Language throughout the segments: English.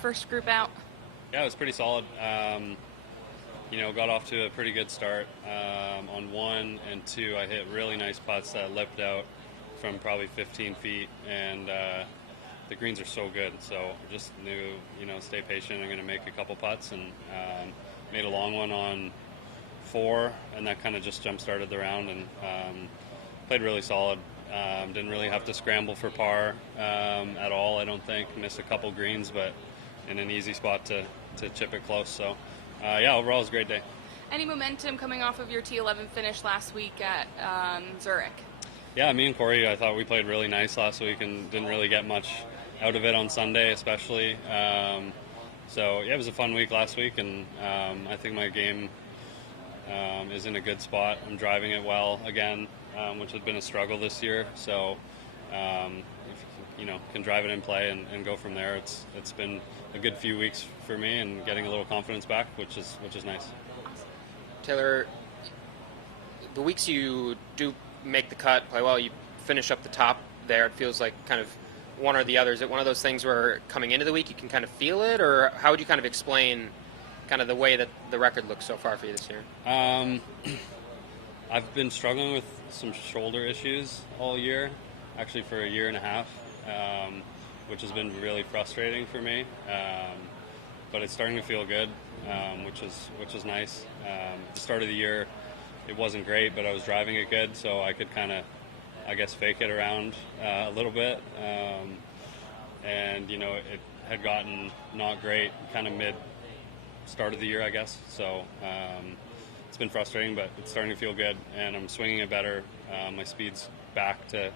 first group out? Yeah, it was pretty solid. Got off to a pretty good start. On 1 and 2, I hit really nice putts that lipped out from probably 15 feet, and the greens are so good. So I just knew, stay patient. I'm going to make a couple putts, and made a long one on 4, and that kind of just jump-started the round, and played really solid. Didn't really have to scramble for par at all, I don't think. Missed a couple greens, but in an easy spot to chip it close. So, overall it was a great day. Any momentum coming off of your T11 finish last week at Zurich? Yeah, me and Corey, I thought we played really nice last week and didn't really get much out of it on Sunday especially. It was a fun week last week, and I think my game is in a good spot. I'm driving it well again, which has been a struggle this year. So, if you can drive it in play and go from there. It's been a good few weeks for me, and getting a little confidence back, which is nice. Taylor, the weeks you do make the cut, play well, you finish up the top there. It feels like kind of one or the other. Is it one of those things where coming into the week you can kind of feel it, or how would you kind of explain kind of the way that the record looks so far for you this year? I've been struggling with some shoulder issues all year, actually for a year and a half, which has been really frustrating for me. But it's starting to feel good, which is nice. At the start of the year, it wasn't great, but I was driving it good, so I could kind of, fake it around a little bit. It had gotten not great kind of mid start of the year, I guess. So it's been frustrating, but it's starting to feel good, and I'm swinging it better. My speed's back to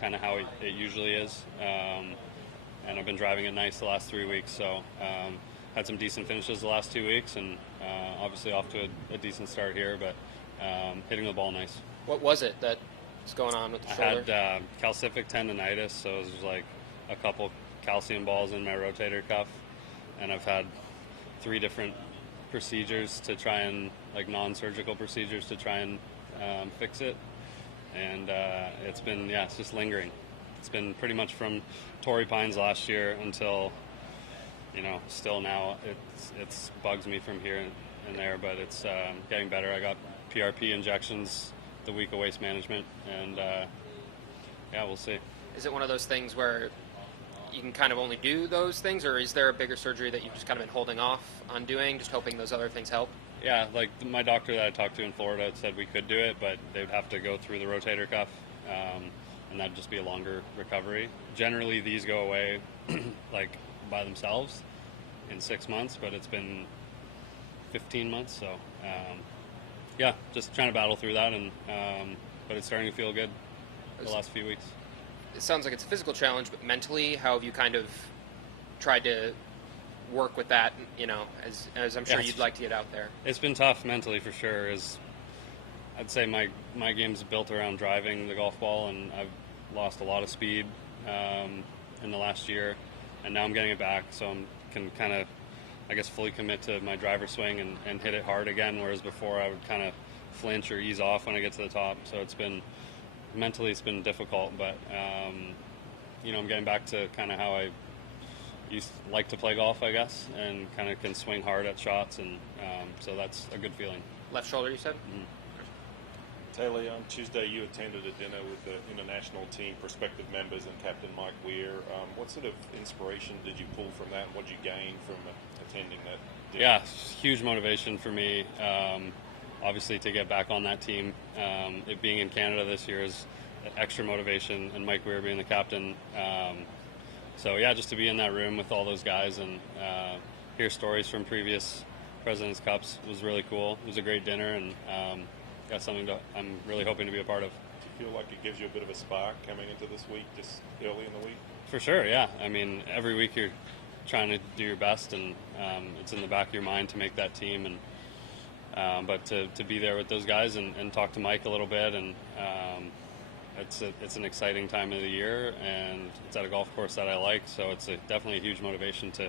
kind of how it usually is, and I've been driving it nice the last 3 weeks. So had some decent finishes the last 2 weeks, and obviously off to a decent start here, but hitting the ball nice. What was it that was going on with the shoulder? I had calcific tendonitis, so it was like a couple calcium balls in my rotator cuff, and I've had 3 different procedures to try and, non-surgical procedures to try and fix it. And it's just lingering. It's been pretty much from Torrey Pines last year until, still now. It's bugs me from here and there, but it's getting better. I got PRP injections the week of waste management, and we'll see. Is it one of those things where you can kind of only do those things, or is there a bigger surgery that you've just kind of been holding off on doing, just hoping those other things help? Yeah, like my doctor that I talked to in Florida said we could do it, but they would have to go through the rotator cuff, and that'd just be a longer recovery. Generally, these go away by themselves in 6 months, but it's been 15 months, so just trying to battle through that, and but it's starting to feel good the last few weeks. It sounds like it's a physical challenge, but mentally, how have you kind of tried to work with that, as I'm sure you'd like to get out there? It's been tough mentally for sure. I'd say my game's built around driving the golf ball, and I've lost a lot of speed in the last year, and now I'm getting it back, so I can kind of, fully commit to my driver swing and hit it hard again, whereas before I would kind of flinch or ease off when I get to the top. So mentally it's been difficult, but I'm getting back to kind of how I used to like to play golf, and kind of can swing hard at shots, and so that's a good feeling. Left shoulder, you said? Mm-hmm. Taylor, on Tuesday you attended a dinner with the international team prospective members and Captain Mike Weir. What sort of inspiration did you pull from that, and what did you gain from attending that dinner? Yeah, huge motivation for me, obviously, to get back on that team. It being in Canada this year is extra motivation, and Mike Weir being the captain. Just to be in that room with all those guys and hear stories from previous President's Cups was really cool. It was a great dinner, and something I'm really hoping to be a part of. Do you feel like it gives you a bit of a spark coming into this week, just early in the week? For sure, yeah. I mean, every week you're trying to do your best, and it's in the back of your mind to make that team, and but to be there with those guys and talk to Mike a little bit, and it's an exciting time of the year, and it's at a golf course that I like, so it's definitely a huge motivation to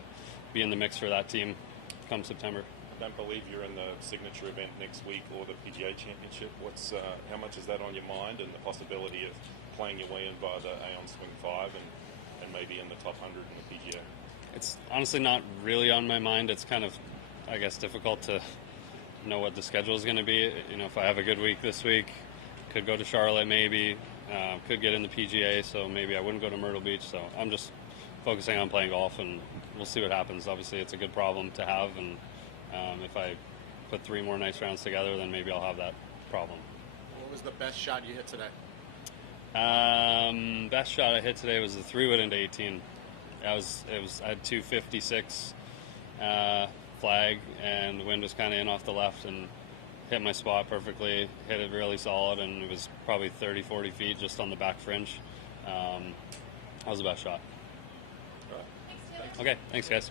be in the mix for that team come September. I don't believe you're in the signature event next week or the PGA Championship. How much is that on your mind, and the possibility of playing your way in via the Aon Swing 5 and maybe in the top 100 in the PGA? It's honestly not really on my mind. It's kind of, I guess, difficult to know what the schedule is going to be. You know, if I have a good week this week, could go to Charlotte maybe, could get in the PGA, so maybe I wouldn't go to Myrtle Beach. So I'm just focusing on playing golf, and we'll see what happens. Obviously, it's a good problem to have, and if I put 3 more nice rounds together, then maybe I'll have that problem. What was the best shot you hit today? Best shot I hit today was the 3-wood into 18. I had 256 flag, and the wind was kind of in off the left, and hit my spot perfectly, hit it really solid, and it was probably 30-40 feet just on the back fringe. That was the best shot. All right. Okay, thanks guys.